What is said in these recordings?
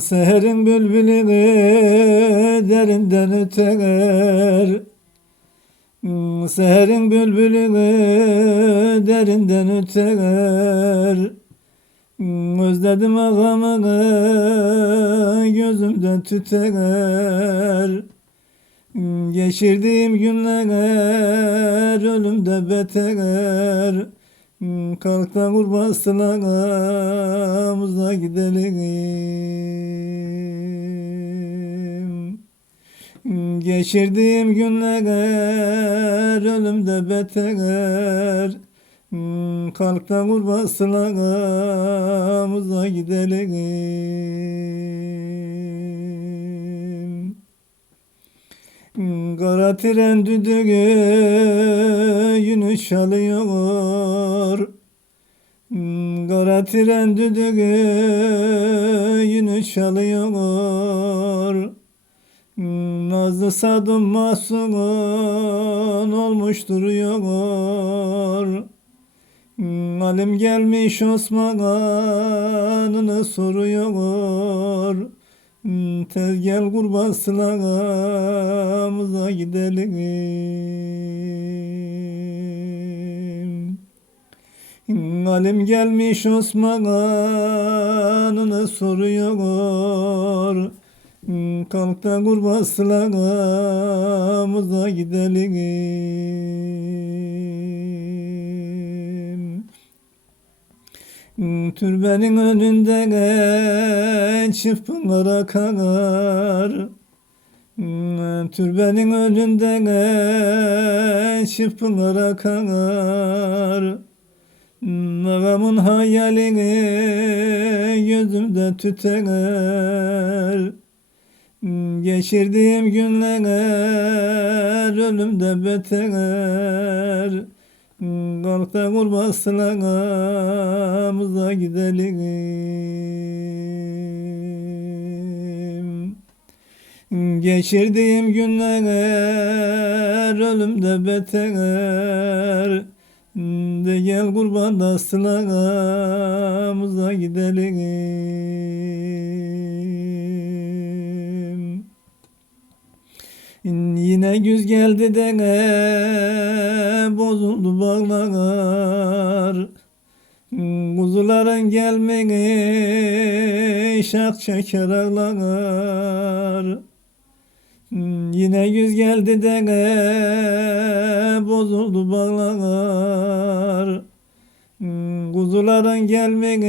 Seherin bülbülü derinden öter Seherin bülbülü derinden öter Özledim ağamı gözümden tüter Geçirdiğim günler ölümde beter Kalk da kurban sılamıza gidelim Hmm, Geçirdiğim günler ölümde beter. Hmm, Kalk da kurban sılamıza gidelim Kara tren düdüğü yünü çalıyor. Kara tren düdüğü yünü çalıyor. Nazlı sadım masumun olmuş duruyor. Alim gelmiş Osman'ını soruyor Tez gel kurban sılamıza gidelim. Alim gelmiş Osman'ını soruyor. Kalk da kurban sılamıza gidelim Türbenin önünde çırpınlar akar Türbenin önünde çırpınlar akar Ağamın hayalini gözümde tüter Geçirdiğim günler ölümde beter Kalk da kurban sılamıza gidelim. Geçirdiğim günler ölümde beter. De gel kurban da sılamıza gidelim Yine güz geldi de bozuldu bağlar. Kuzuların gelmeyi şak çeker ağlar. Yine güz geldi de bozuldu bağlar. Kuzuların gelmeyi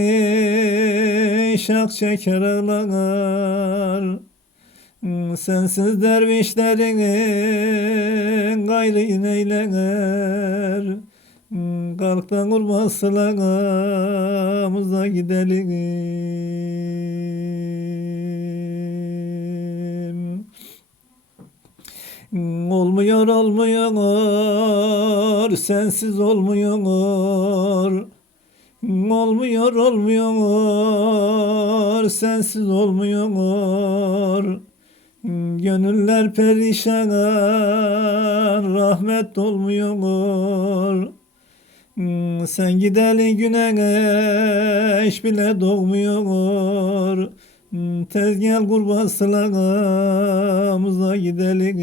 şak çeker ağlar Sensiz dervişlerin gayrı neyler Kalk da kurban sılamıza gidelim. Olmuyor olmuyor sensiz olmuyor. Olmuyor olmuyor sensiz olmuyor Gönüller perişan rahmet dolmuyor. Sen gideli güneş bile doğmuyor. Tez gel kurban sılamıza gidelim